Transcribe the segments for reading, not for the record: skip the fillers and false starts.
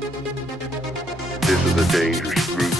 This is a dangerous group.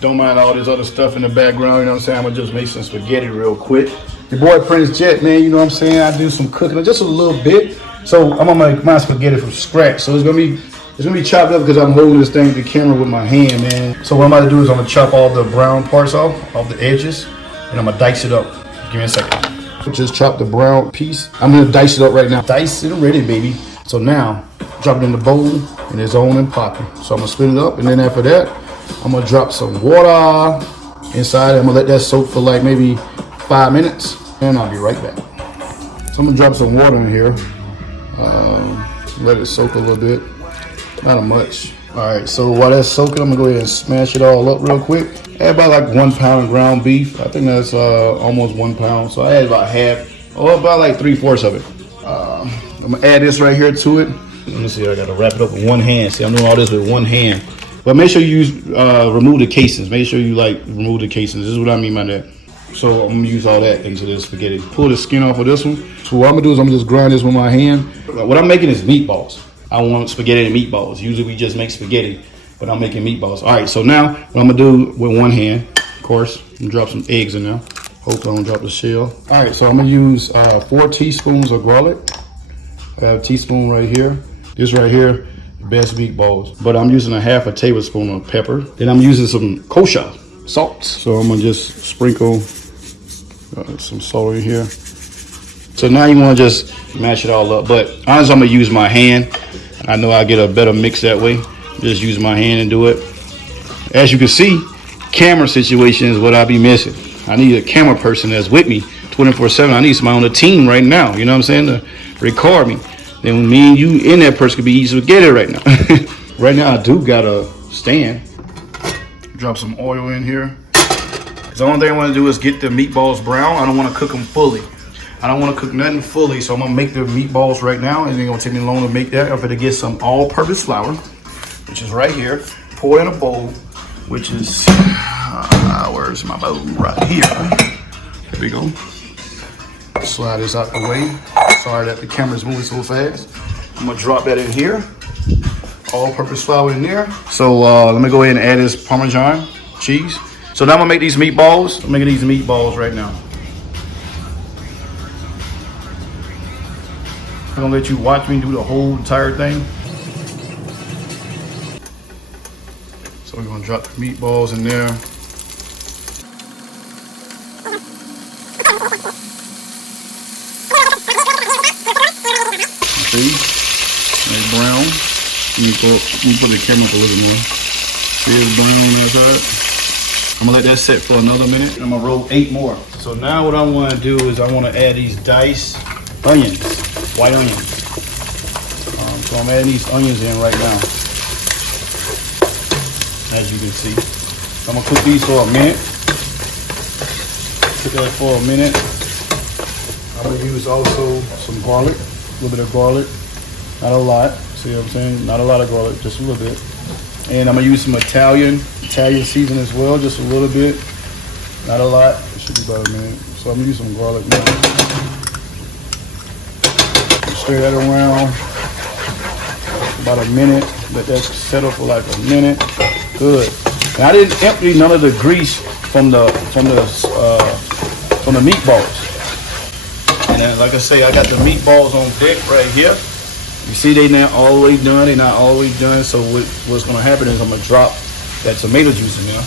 Don't mind all this other stuff in the background, you know what I'm saying? I'm gonna just make some spaghetti real quick. Your boy Prince Jet, man, you know what I'm saying? I do some cooking, just a little bit. So I'm gonna make my spaghetti from scratch. So it's gonna be chopped up because I'm holding this thing to the camera with my hand, man. So what I'm about to do is I'm gonna chop all the brown parts off the edges, and I'm gonna dice it up. Give me a second. Just chop the brown piece. I'm gonna dice it up right now. Dice it ready, baby. So now, drop it in the bowl, and it's on and popping. So I'm gonna split it up, and then after that, I'm gonna drop some water inside. I'm gonna let that soak for like maybe 5 minutes, and I'll be right back. So I'm gonna drop some water in here. Let it soak a little bit, not much. All right, so while that's soaking, I'm gonna go ahead and smash it all up real quick. Add about like 1 pound of ground beef. I think that's almost 1 pound. So I add about half, or about like 3/4 of it. I'm gonna add this right here to it. Let me see, I gotta wrap it up with one hand. See, I'm doing all this with one hand. But make sure you remove the casings. Make sure you remove the casings. This is what I mean by that. So I'm gonna use all that into this spaghetti. Pull the skin off of this one. So what I'm gonna do is I'm gonna just grind this with my hand. What I'm making is meatballs. I want spaghetti and meatballs. Usually we just make spaghetti, but I'm making meatballs. All right, so now what I'm gonna do with one hand, of course, I'm gonna drop some eggs in there. Hope I don't drop the shell. All right, so I'm gonna use 4 teaspoons of garlic. I have a teaspoon right here. This right here, best meatballs. But I'm using a 1/2 tablespoon of pepper. Then I'm using some kosher salt. So I'm gonna just sprinkle some salt in here. So now you wanna just mash it all up. But honestly, I'm gonna use my hand. I know I get a better mix that way. Just use my hand and do it. As you can see, camera situation is what I be missing. I need a camera person that's with me 24/7. I need somebody on the team right now, you know what I'm saying, to record me. Then me and you and that person could be easy to get it right now. Right now, I do got a stand. Drop some oil in here. The only thing I want to do is get the meatballs brown. I don't want to cook them fully. I don't want to cook nothing fully, so I'm going to make the meatballs right now, and it's going to take me long to make that. I'm going to get some all-purpose flour, which is right here. Pour in a bowl, which is, where's my bowl? Right here. There we go. Slide this out the way. Sorry that the camera's moving so fast. I'm going to drop that in here. All-purpose flour in there. So let me go ahead and add this Parmesan cheese. So now I'm gonna make these meatballs. I'm making these meatballs right now. I'm gonna let you watch me do the whole entire thing. So we're gonna drop the meatballs in there. See, nice brown. Let me put the camera up a little more. See, it's brown on that side. I'm gonna let that set for another minute. I'm gonna roll 8 more. So now what I wanna do is I wanna add these diced onions, white onions. So I'm adding these onions in right now, as you can see. I'm gonna cook these for a minute. Cook that for a minute. I'm gonna use also some garlic, a little bit of garlic, not a lot. See what I'm saying? Not a lot of garlic, just a little bit. And I'm gonna use some Italian seasoning as well, just a little bit, not a lot. It should be about a minute. So I'm gonna use some garlic now. Stir that around about a minute. Let that settle for like a minute. Good. And I didn't empty none of the grease from the meatballs. And then, like I say, I got the meatballs on deck right here. You see, they not all the way done. They're not all the way done. So what's going to happen is I'm going to drop that tomato juice in there.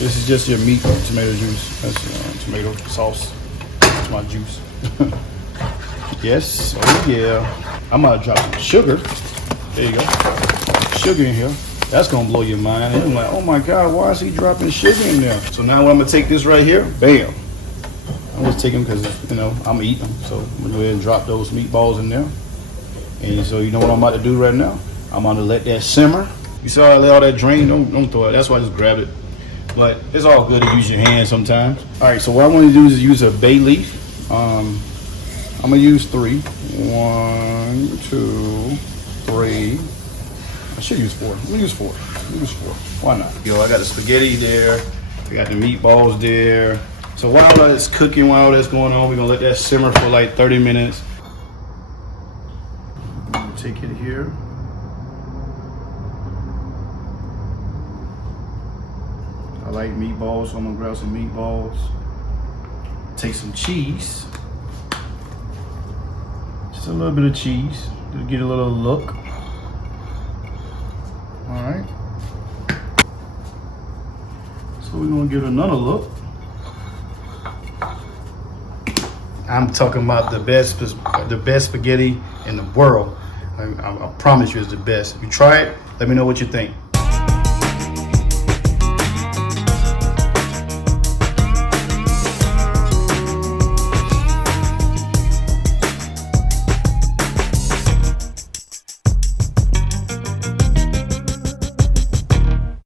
This is just your meat tomato juice. That's tomato sauce. That's my juice. Yes. Oh yeah. I'm going to drop some sugar. There you go. Sugar in here. That's going to blow your mind. And you're like, oh my God, why is he dropping sugar in there? So now what I'm going to take this right here. Bam. I'm just taking them because, you know, I'm eating them. So I'm going to go ahead and drop those meatballs in there. And so you know what I'm about to do right now? I'm going to let that simmer. You saw I let all that drain. Don't throw it. That's why I just grabbed it. But it's all good to use your hands sometimes. All right, so what I want to do is use a bay leaf. I'm going to use 3. 1, 2, 3. I should use 4. Let me use 4. Why not? Yo, I got the spaghetti there. I got the meatballs there. So while that's cooking, while that's going on, we're gonna let that simmer for like 30 minutes. Take it here. I like meatballs, so I'm gonna grab some meatballs. Take some cheese. Just a little bit of cheese to get a little look. All right. So we're gonna give it another look. I'm talking about the best spaghetti in the world. I promise you it's the best. If you try it, let me know what you think.